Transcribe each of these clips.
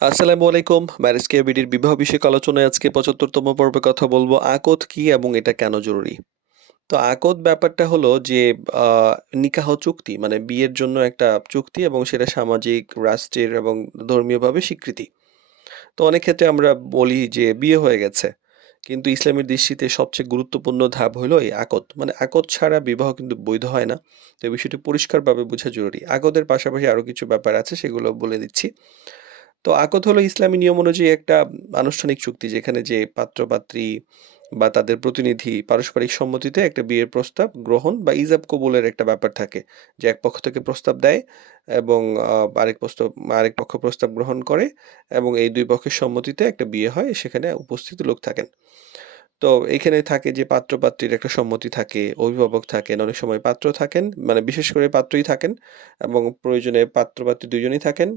আসসালামু আলাইকুম। Marriage care বিডির বিবাহ বিষয়ক আলোচনায় আজকে ৭৫তম পর্বে কথা বলব। আকদ কি এবং এটা কেন জরুরি? তো আকদ ব্যাপারটা হলো যে আ নিকাহ চুক্তি মানে বিয়ের জন্য একটা চুক্তি এবং সেটা সামাজিক, রাষ্ট্রের এবং ধর্মীয়ভাবে স্বীকৃতি। তো অনেক ক্ষেত্রে আমরা বলি যে বিয়ে হয়ে গেছে। কিন্তু ইসলামের দৃষ্টিতে সবচেয়ে গুরুত্বপূর্ণ ধাপ হলো এই আকদ। মানে আকদ ছাড়া বিবাহ কিন্তু বৈধ হয় না। তো এই বিষয়টি পরিষ্কারভাবে বোঝা জরুরি। আকদের পাশাপাশি আরো কিছু ব্যাপার আছে সেগুলো বলে দিচ্ছি। তো আকদ হলো ইসলামী নিয়ম অনুযায়ী একটা আনুষ্ঠানিক চুক্তি যেখানে যে পাত্র-পাত্রী বা তাদের প্রতিনিধি পারস্পরিক সম্মতিতে একটা বিয়ের প্রস্তাব গ্রহণ বা ইজাব কবুলের একটা ব্যাপার থাকে। যে এক পক্ষ থেকে প্রস্তাব দেয় এবং আরেক পক্ষ প্রস্তাব গ্রহণ করে এবং এই ২ পক্ষের সম্মতিতে একটা বিয়ে হয়। সেখানে উপস্থিত লোক থাকেন। তো এইখানে থাকে যে পাত্র-পাত্রীর একটা সম্মতি থাকে, অভিভাবক থাকেন, অনেক সময় পাত্র থাকেন, মানে বিশেষ করে পাত্রই থাকেন এবং প্রয়োজনে পাত্র-পাত্রী ২ জনই থাকেন।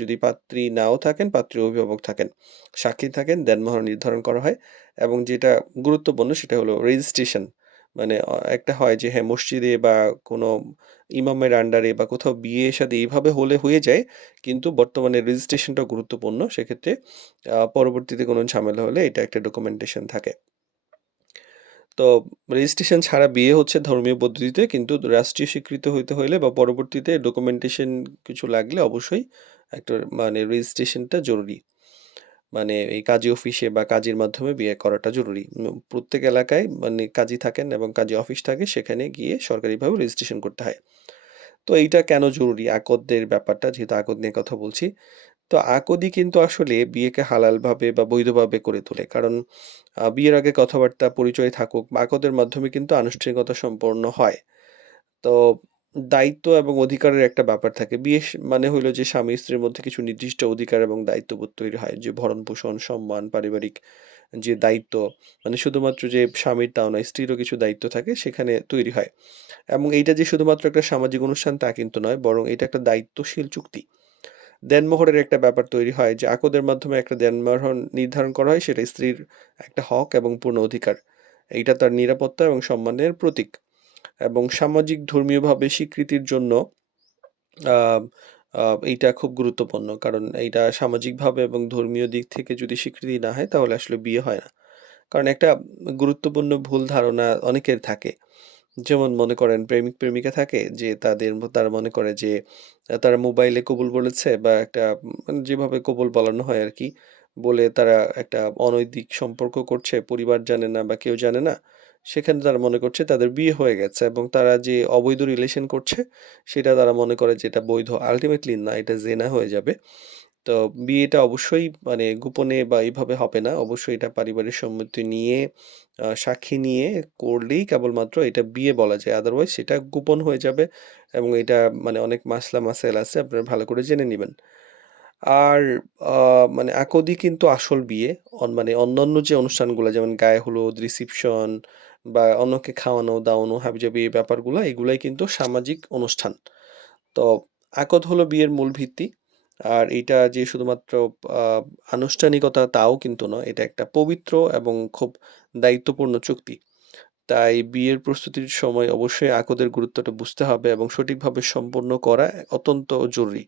যদি পাত্রী নাও থাকেন, পাত্রীর অভিভাবক থাকেন। সাক্ষী থাকেন, দেনমোহর নির্ধারণ করা হয় এবং যেটা গুরুত্বপূর্ণ সেটা হলো রেজিস্ট্রেশন। মানে একটা হয় যে হ্যাঁ, মসজিদে বা কোনো ইমামের আন্ডারে বা কোথাও বিয়ে-শাদী এইভাবে হলে হয়ে যায়। কিন্তু বর্তমানে রেজিস্ট্রেশনটাও গুরুত্বপূর্ণ। সেক্ষেত্রে পরবর্তীতে কোনো ঝামেলা হলে এটা একটা ডকুমেন্টেশন থাকে। তো রেজিস্ট্রেশন ছাড়া বিয়ে হচ্ছে ধর্মীয় পদ্ধতিতে কিন্তু রাষ্ট্রীয় স্বীকৃত হইতে হইলে বা পরবর্তীতে ডকুমেন্টেশন কিছু লাগলে অবশ্যই একটা মানে রেজিস্ট্রেশনটা জরুরি। মানে এই কাজী অফিসে বা কাজীর মাধ্যমে বিয়ে করাটা জরুরি। প্রত্যেক এলাকায় মানে কাজী থাকেন এবং কাজী অফিস থাকে সেখানে গিয়ে সরকারিভাবে রেজিস্ট্রেশন করতে হয়। তো এইটা কেন জরুরি? আকদের ব্যাপারটা যেহেতু আকদ নিয়ে কথা বলছি। তো আকদই কিন্তু আসলে বিয়েকে হালালভাবে বা বৈধভাবে করে তোলে। কারণ বিয়ের আগে কথাবার্তা, পরিচয় থাকুক, আকদের মাধ্যমে কিন্তু আনুষ্ঠানিকতা সম্পন্ন হয়। তো দায়িত্ব এবং অধিকারের একটা ব্যাপার থাকে। বিয়ে মানে হইলো যে স্বামী-স্ত্রীর মধ্যে কিছু নির্দিষ্ট অধিকার এবং দায়িত্ববোধ তৈরি হয়। যে ভরণ-পোষণ, সম্মান, পারিবারিক যে দায়িত্ব, মানে শুধুমাত্র যে স্বামীর তাও নয়, স্ত্রীরও কিছু দায়িত্ব থাকে সেখানে তৈরি হয়। এবং এইটা যে শুধুমাত্র একটা সামাজিক অনুষ্ঠান তা কিন্তু নয়, বরং এটা একটা দায়িত্বশীল চুক্তি। দেনমোহরের একটা ব্যাপার তৈরি হয় যে আকদের মাধ্যমে একটা দেনমোহর নির্ধারণ করা হয় সেটা স্ত্রীর একটা হক এবং পূর্ণ অধিকার। এইটা তার নিরাপত্তা এবং সম্মানের প্রতীক। এবং সামাজিক ধর্মীয়ভাবে স্বীকৃতির জন্য আ আ এইটা খুব গুরুত্বপূর্ণ। কারণ এইটা সামাজিকভাবে এবং ধর্মীয় দিক থেকে যদি স্বীকৃতি না হয় তাহলে আসলে বিয়ে হয় না। কারণ একটা গুরুত্বপূর্ণ ভুল ধারণা অনেকের থাকে। যেমন মনে করেন প্রেমিক-প্রেমিকা থাকে যে তারা মনে করে যে তারা মোবাইলে কবুল বলেছে বা একটা মানে যেভাবে কবুল বলানো হয় আরকি। বলে তারা একটা অনৈতিক সম্পর্ক করছে, পরিবার জানে না বা কেউ জানে না। সেখানে তারা মনে করছে তাদের বিয়ে হয়ে গেছে এবং তারা যে অবৈধ রিলেশন করছে সেটা তারা মনে করে যে এটা বৈধ। আল্টিমেটলি না, এটা জেনা হয়ে যাবে। তো বিয়েটা অবশ্যই মানে গোপনে বা এইভাবে হবে না। অবশ্যই এটা পারিবারিক সম্মতি নিয়ে সাক্ষী নিয়ে করলেই কেবলমাত্র এটা বিয়ে বলা যায়। আদারওয়াইজ সেটা গোপন হয়ে যাবে এবং এটা মানে অনেক মাসলা-মাসাইল আছে আপনারা ভালো করে জেনে নিবেন। আর আ মানে আকদই কিন্তু আসল বিয়ে। মানে অন্যান্য যে অনুষ্ঠানগুলা যেমন গায়ে হলুদ, রিসিপশন বা অন্যকে খাওয়ানো-দাওয়ানো, হাবিজাবি এই ব্যাপারগুলা এগুলাই কিন্তু সামাজিক অনুষ্ঠান। তো আকদ হলো বিয়ের মূল ভিত্তি। আর এইটা যে শুধুমাত্র আ আনুষ্ঠানিকতা তাও কিন্তু নয়। এটা একটা পবিত্র এবং খুব দায়িত্বপূর্ণ চুক্তি। তাই বিয়ের প্রস্তুতির সময় অবশ্যই আকদের গুরুত্বটা বুঝতে হবে এবং সঠিকভাবে সম্পন্ন করা অত্যন্ত জরুরি।